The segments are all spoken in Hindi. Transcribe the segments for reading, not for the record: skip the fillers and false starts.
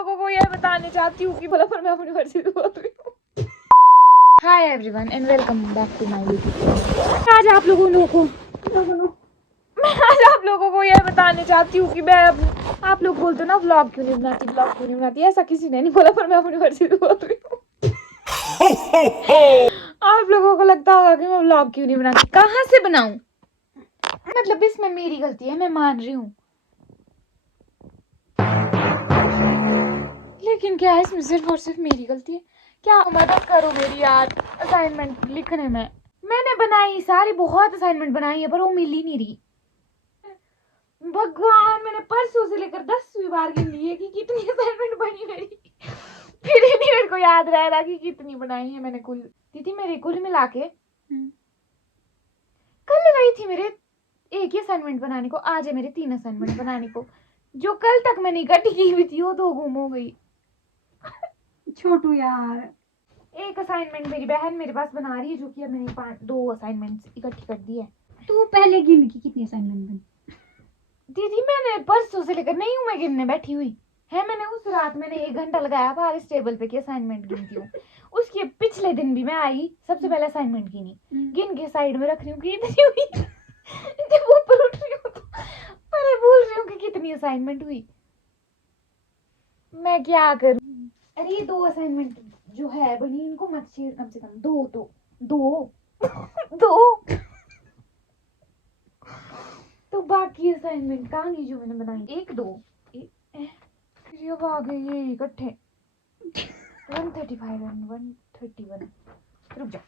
लोगों को यह बताने चाहती हूँ कि भला पर मैं अपनी मर्जी से बोल रही हूँ। Hi everyone and welcome back to my YouTube. आज आप लोगों को यह बताने चाहती हूँ कि मैं आप लोग बोलते हो ना व्लॉग क्यों नहीं बनाती, ऐसा किसी ने नहीं बोला पर मैं अपनी मर्जी से बोल रही हूँ। आप लोगों को लगता होगा कि मैं व्लॉग क्यों नहीं बनाती, कहाँ से बनाऊं, मतलब इसमें मेरी गलती है, मैं मान रही हूँ, लेकिन क्या है इसमें सिर्फ और सिर्फ मेरी गलती है। क्या मदद करो मेरी यार असाइनमेंट लिखने में। मैंने बनाई सारी, बहुत असाइनमेंट बनाई है पर वो मिल ही नहीं रही। भगवान, मैंने परसों से लेकर 10वीं बार गिन ली है कि कितनी असाइनमेंट बनी मेरी, फिर ही नहीं मेरे को याद रह रहा कि कितनी बनाई है मैंने कुल। दीदी मेरे कुल मिला के कल गई थी मेरे एक ही असाइनमेंट बनाने को, आज है मेरे 3 असाइनमेंट बनाने को। जो कल तक मैंने इकट्ठी की हुई थी वो 2 गुम हो गई। छोटू यार, एक असाइनमेंट मेरी बहन मेरे पास बना रही है, जो कि अब मैंने 2 असाइनमेंट्स इकट्ठी कर दी है। तू पहले गिन की कितनी असाइनमेंट बनी? दीदी मैंने परसों से लेकर नहीं हूँ मैं गिनने बैठी हुई है। मैंने उस रात 1 घंटा लगाया बाहर इस टेबल पे कि असाइनमेंट गिनती हूँ। उसके पिछले दिन भी मैं आई, सबसे पहले असाइनमेंट गिनी, गिन के साइड में रख रही हूँ कि इतनी हुई। जब ऊपर उठ रही हूँ तो पहले भूल रही हूँ कि कितनी असाइनमेंट हुई। मैं क्या करूँ। अरे ये 2 असाइनमेंट जो है बनी, इनको मत छेड़, कम से कम 2 तो 2 2 तो बाकी असाइनमेंट कहाँ गई जो मैंने बनाई? 1 2 फिर अब आ गए ये इकट्ठे 135 एंड 131। रुक जा,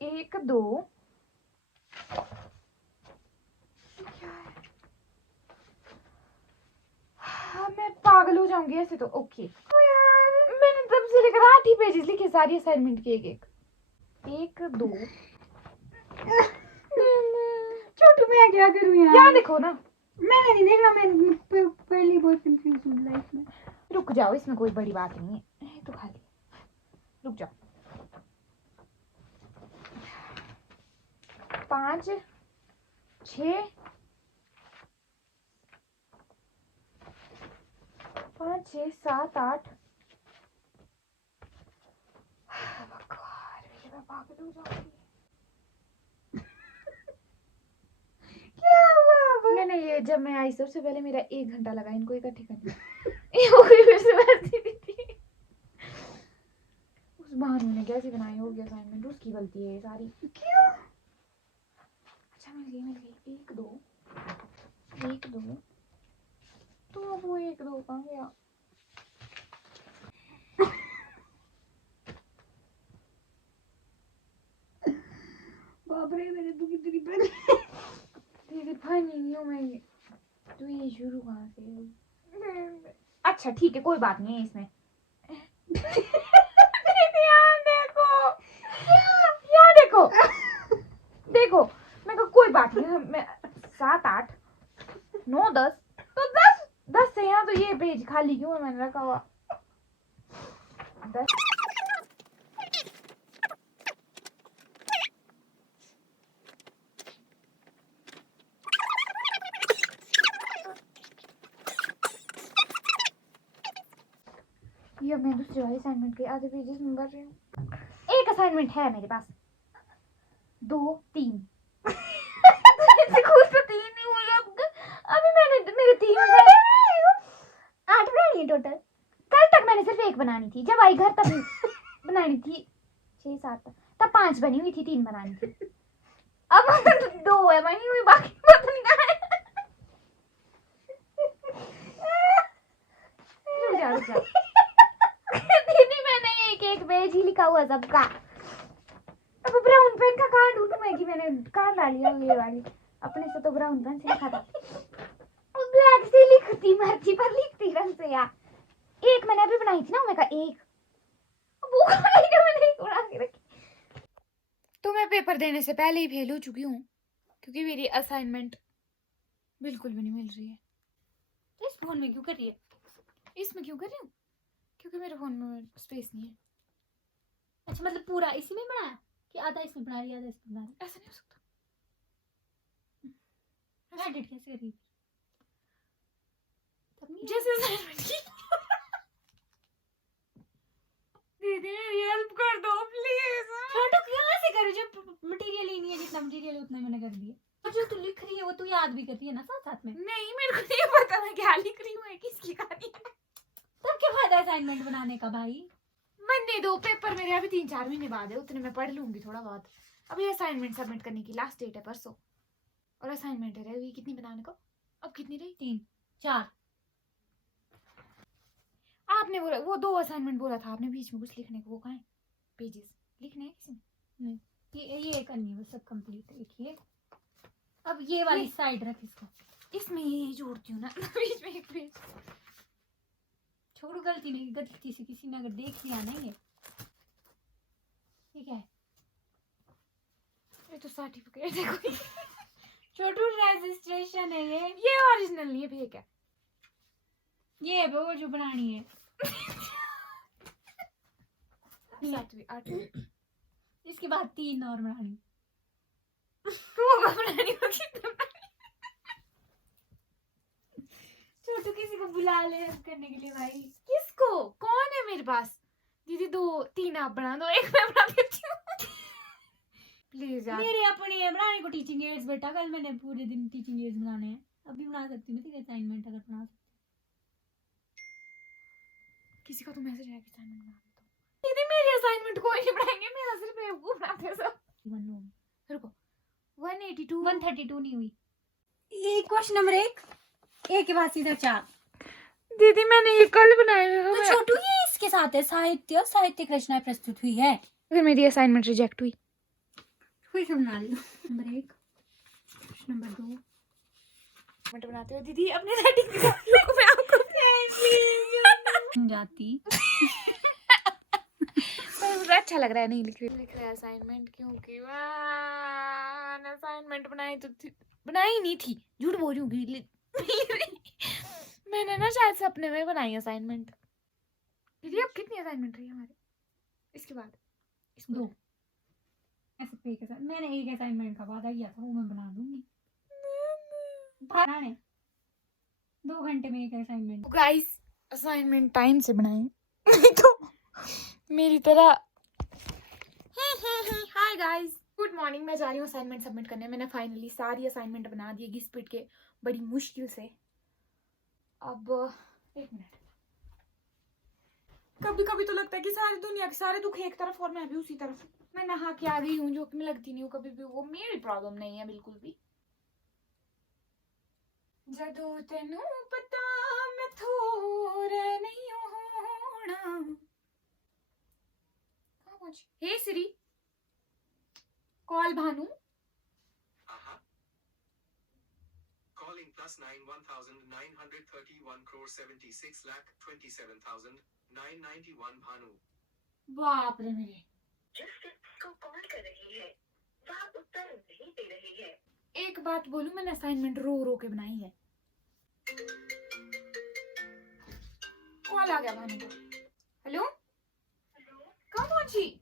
1 2 क्या है? हाँ, मैं पागल हो जाऊंगी ऐसे तो। ओके यार, मैंने तब से लेकर 8 ही पेजेस लिखे सारी असाइनमेंट के, एक 2 छोटू मैं क्या करूं यार? क्या देखो ना, मैंने नहीं देखना, मैं पहली बहुत कंफ्यूज हूं लाइफ में। रुक जाओ, इसमें कोई बड़ी बात नहीं है तो खाली रुक जाओ। 5 6 5 6 7 8 भगवान, मैं पागल हो जाऊंगी। क्या हुआ? मैंने ये जब मैं आई सबसे पहले मेरा 1 घंटा लगा इनको इकट्ठे करने में। वो भी फिर से वैसी थी। उस भानु ने कैसे बनाई होगी असाइनमेंट, उसकी गलती है ये सारी। क्यों? अच्छा मिल गई 1 2 तो अब वो 1 2 कहाँ गया? बाप रे, मेरे तो कितनी बनी। दीदी फनी नहीं हूँ मैं, तो ये शुरू कहाँ से? अच्छा ठीक है, कोई बात नहीं है इसमें। दीदी यहाँ देखो, यहाँ देखो, देखो मैं को कोई बात नहीं, मैं 7 8 9 10 तो 10 से यहाँ तो ये पेज खाली क्यों है मैंने रखा हुआ 10। ये मैं दूसरे वाले असाइनमेंट के आधे पेजेस में भर रही हूँ। एक असाइनमेंट है मेरे पास, 2 3 खुद तो 3 ही हुई अब। अभी मैंने मेरे 3 8 बनानी है टोटल। कल तक मैंने सिर्फ 1 बनानी थी, जब आई घर तब बनानी थी 6 7 तब 5 बनी हुई थी, 3 बनानी थी। अब 2 है बनी हुई, बाकी पता नहीं कहाँ है। रुक जा दीदी मैंने एक पेज ही लिखा हुआ सबका। अब ब्राउन पेन का कहाँ ढूंढूं मैं कि मैंने कहाँ डाली है ये वाली, अपने से तो ब्राउन पेन से लिखा था, ब्लैक से लिखती मर्जी पर लिखती रंग से यार। एक मैंने अभी बनाई थी ना ओमेगा, एक वो मैंने उड़ा के रखी। तो मैं पेपर देने से पहले ही फेल हो चुकी हूँ क्योंकि मेरी असाइनमेंट बिल्कुल भी नहीं मिल रही है। तो इस फोन में क्यों कर रही है? इसमें क्यों कर रही हूँ? क्योंकि मेरे फोन में स्पेस नहीं है। अच्छा, मतलब पूरा इसी में बनाया कि आधा इसमें बना रही है आधा इसमें बना रही है? ऐसा नहीं हो सकता। एडिट कैसे कर रही है? जैसे असाइनमेंट की कर रही है ना साथ साथ में। नहीं, मेरे को नहीं पता मैं क्या लिख रही हूँ, किसकी कहानी है। तब क्या फायदा असाइनमेंट बनाने का भाई। बनने दो, पेपर मेरे अभी 3-4 महीने बाद है, उतने में पढ़ लूंगी थोड़ा बहुत। अभी असाइनमेंट सबमिट करने की लास्ट डेट है परसों, और असाइनमेंट है रही कितनी बनाने को, अब कितनी रही? 3 4। आपने बोला वो 2 असाइनमेंट बोला था आपने बीच में कुछ लिखने को, वो कहाँ है? पेजेस लिखने हैं किसी ने? ये करनी है बस, सब कंप्लीट है। देखिए अब ये वाली साइड रख इसको, इसमें ये जोड़ती हूँ ना बीच में एक पेज। छोड़ो, गलती नहीं, गलती से किसी ने अगर देख लिया ना ये क्या है? ये तो सर्टिफिकेट है कोई। छोटू रजिस्ट्रेशन है ये ओरिजिनल नहीं है, फेक है। ये वो जो बनानी है। 7वीं 8वीं इसके बाद 3 और बनानी। वो बनानी होगी। छोटू किसी को बुला ले हेल्प करने के लिए भाई। किसको? कौन है मेरे पास? दीदी 2-3 आप बना दो, एक मैं बना देती हूँ। प्लीज यार। मेरे अपने है बनाने को टीचिंग एड्स बेटा, कल मैंने पूरे दिन टीचिंग एड्स बनाने हैं, अभी बना सकती हूँ तेरे असाइनमेंट अगर बना सकती। किसी का तो मैसेज आया कि असाइनमेंट बना दो। दीदी मेरी असाइनमेंट कोई नहीं बनाएंगे, मेरा सिर्फ बेवकूफ बनाते सब। रुको 182 132 नहीं हुई। ये क्वेश्चन नंबर 1 एक के बाद सीधा 4। दीदी मैंने ये कल बनाए हुए तो छोटू ये इसके साथ है, साहित्य साहित्यिक रचनाएं प्रस्तुत हुई है। फिर मेरी असाइनमेंट रिजेक्ट हुई। फिर से बना ली। नंबर 1 नंबर 2 असाइनमेंट बनाते हो दीदी अपने राइटिंग रुको मैं आपको जाती। पर मुझे अच्छा लग रहा है, नहीं लिख रहे असाइनमेंट, क्योंकि मैंने असाइनमेंट बनाई नहीं थी, झूठ बोल रही हूँ। मैंने ना शायद सपने में बनाई असाइनमेंट। दीदी अब कितनी असाइनमेंट रही है हमारे इसके बाद? इसको 2 ऐसे पे के साथ मैंने एक असाइनमेंट का वादा किया था, वो मैं बना दूंगी। बनाने 2 घंटे में एक असाइनमेंट। गाइस असाइनमेंट टाइम से बनाए नहीं तो मेरी तरह। Hi guys, good morning. मैं जा रही हूँ असाइनमेंट सबमिट करने। मैंने फाइनली सारी असाइनमेंट बना दी घिस पिट के, बड़ी मुश्किल से। अब 1 मिनट। कभी कभी तो लगता है कि सारी दुनिया के सारे दुख एक तरफ और मैं भी उसी तरफ। मैं नहा के आ गई हूँ, जो कि मैं लगती नहीं हूँ कभी भी, वो मेरी प्रॉब्लम नहीं है बिल्कुल भी। जदों तेनू पता मैं थोड़े नहीं होना। Hey Siri, call Bhanu. Calling +9 1931 crore 76 lakh 27,991 Bhanu. बाप रे मेरे। जिस व्यक्ति को कॉल कर रही है वह उत्तर नहीं दे रही है। एक बात बोलूं, मैंने असाइनमेंट रो रो के बनाई है। कॉल आ गया भानु को। हेलो, कहाँ पहुंची?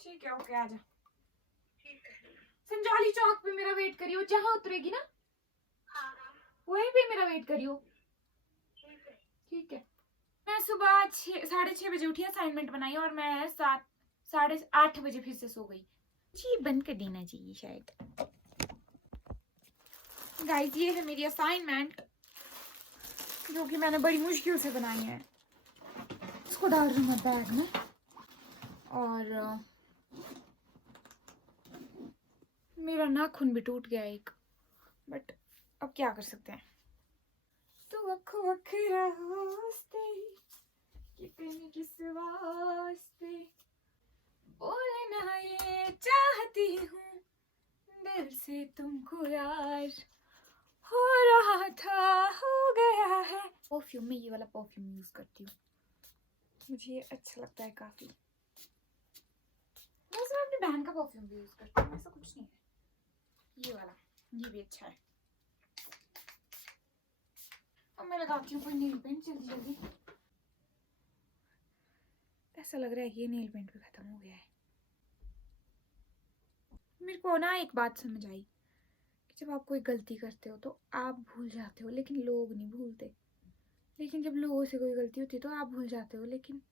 ठीक है, ओके आजा। संजाली चौक पे मेरा वेट करियो, जहाँ उतरेगी ना वहीं पे मेरा वेट करियो। ठीक है। मैं सुबह 6:30 बजे उठी, असाइनमेंट बनाई, और मैं 7-8 बजे फिर से सो गई। जी बंद कर देना चाहिए शायद। गाइस ये है मेरी असाइनमेंट, जो कि मैंने बड़ी मुश्किल से बनाई है। इसको डाल रही हूँ बैग में, और मेरा नाखून भी टूट गया एक, बट अब क्या कर सकते हैं। तू अख रास्ते कितनी किस वास्ते बोलना ये चाहती हूँ दिल से तुमको यार, हो रहा था हो गया है। परफ्यूम में ये वाला परफ्यूम यूज करती हूँ, मुझे ये अच्छा लगता है काफी। वैसे मैं अपनी बहन का परफ्यूम भी यूज करती हूँ, ऐसा कुछ नहीं है। ये वाला, ये भी अच्छा है। अब मैं लगाती हूँ कोई नेल पेंट जल्दी जल्दी। ऐसा लग रहा है कि ये नेल पेंट भी खत्म हो गया है। मेरे को ना एक बात समझ आई कि जब आप कोई गलती करते हो तो आप भूल जाते हो, लेकिन लोग नहीं भूलते। लेकिन जब लोगों से कोई गलती होती है तो आप भूल जाते हो, लेकिन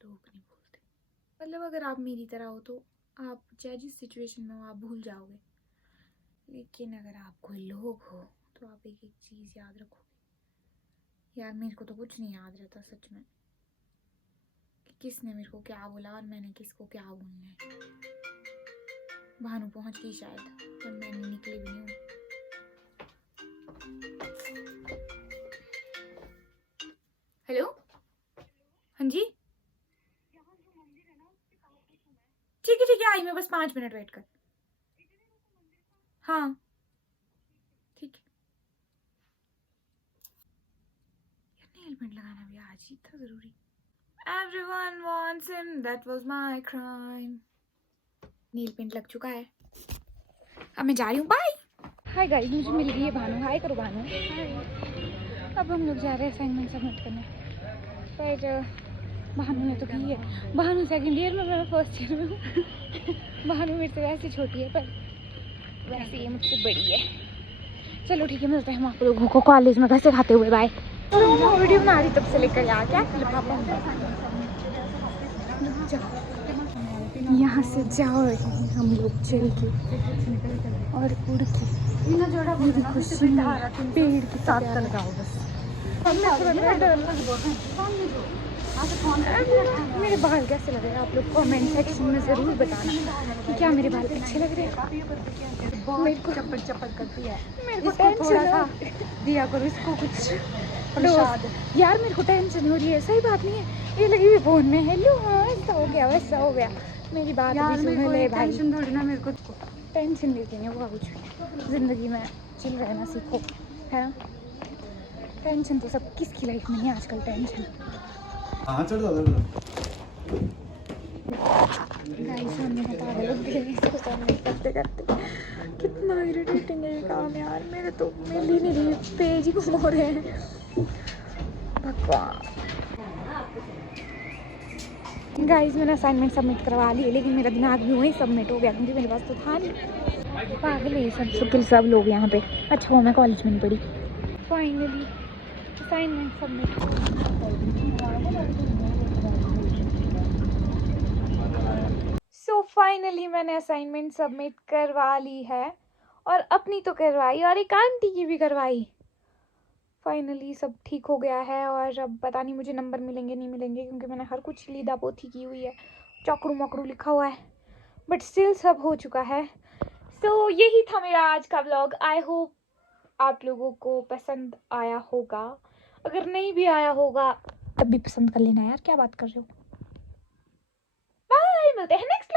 लोग नहीं भूलते। मतलब अगर आप मेरी तरह हो तो आप चाहे जिस सिचुएशन में हो आप भूल जाओगे, लेकिन अगर आप कोई लोग हो तो आप एक एक चीज़ याद रखोगे। यार मेरे को तो कुछ नहीं याद रहता सच में, कि किसने मेरे को क्या बोला और मैंने किसको क्या बोलना है। भानु पहुंच गई शायद और मैं निकली भी नहीं हूँ। हेलो, हाँ जी, ठीक है आई, मैं बस 5 मिनट वेट कर। हाँ ठीक है। यार नेल पेंट लगाना भी आज ही था जरूरी। Everyone wants him, that was my crime. Nail paint लग चुका है, अब मैं जा रही हूँ, बाय। हाय गाइस, मुझे मिल गई है भानु। हाय करो भानु। हाय। अब हम लोग जा रहे हैं असाइनमेंट सबमिट करने, पर भानु ने तो की है। भानु सेकंड ईयर में, मैं फर्स्ट ईयर में हूँ। भानु मेरे से वैसे छोटी है, पर वैसे ये मुझसे बड़ी है। चलो ठीक है, मिलते हैं हम आप लोगों को कॉलेज में कैसे खाते हुए। बाय। तो मैं वीडियो बना रही तब से लेकर यार, क्या लिफाफा यहाँ से जाओ हम लोग चल के और उड़ के मेरी खुशी में पेड़ के साथ लगाओ बस। मेरे बाल कैसे लग रहे हैं आप लोग कमेंट सेक्शन में ज़रूर बताना कि क्या मेरे बाल अच्छे लग रहे हैं। मेरे को चप्पल चप्पल करती है, मेरे को थोड़ा सा दिया करो इसको कुछ प्रसाद। यार मेरे को टेंशन हो रही है, सही बात नहीं है, ये लगी हुई फोन में। हेलो हाँ, ऐसा हो गया वैसा हो गया, मेरी बात भी सुन ले भाई। टेंशन थोड़ी ना, मेरे को टेंशन लेती नहीं होगा कुछ भी। ज़िंदगी में चिल रहना सीखो, है ना। टेंशन तो सब किसकी लाइफ में नहीं आजकल, टेंशन। हाँ चढ़ जाओ गाइस हमने पागल हो गए इसको सबमिट करते करते। कितना इरिटेटिंग है ये काम यार, मेरे तो मिल ही नहीं रही, पेज ही घुम रहे हैं। भगवान। गाइस मैंने असाइनमेंट सबमिट करवा ली है, लेकिन मेरा दिमाग भी वहीं सबमिट हो गया क्योंकि मेरे पास तो था नहीं। पागल है सब सुकिल सब लोग यहाँ पे। अच्छा हो मैं कॉलेज में नहीं पढ़ी। Finally assignment submit. So finally मैंने असाइनमेंट सबमिट करवा ली है, और अपनी तो करवाई और एक आंटी की भी करवाई। फाइनली सब ठीक हो गया है, और अब पता नहीं मुझे नंबर मिलेंगे नहीं मिलेंगे, क्योंकि मैंने हर कुछ लीदा पोथी की हुई है, चौकड़ू मकड़ू लिखा हुआ है, बट स्टिल सब हो चुका है। सो यही था मेरा आज का व्लॉग। आई होप आप लोगों को पसंद आया होगा, अगर नहीं भी आया होगा तब भी पसंद कर लेना यार, क्या बात कर रहे हो। बाय, मिलते हैं नेक्स्ट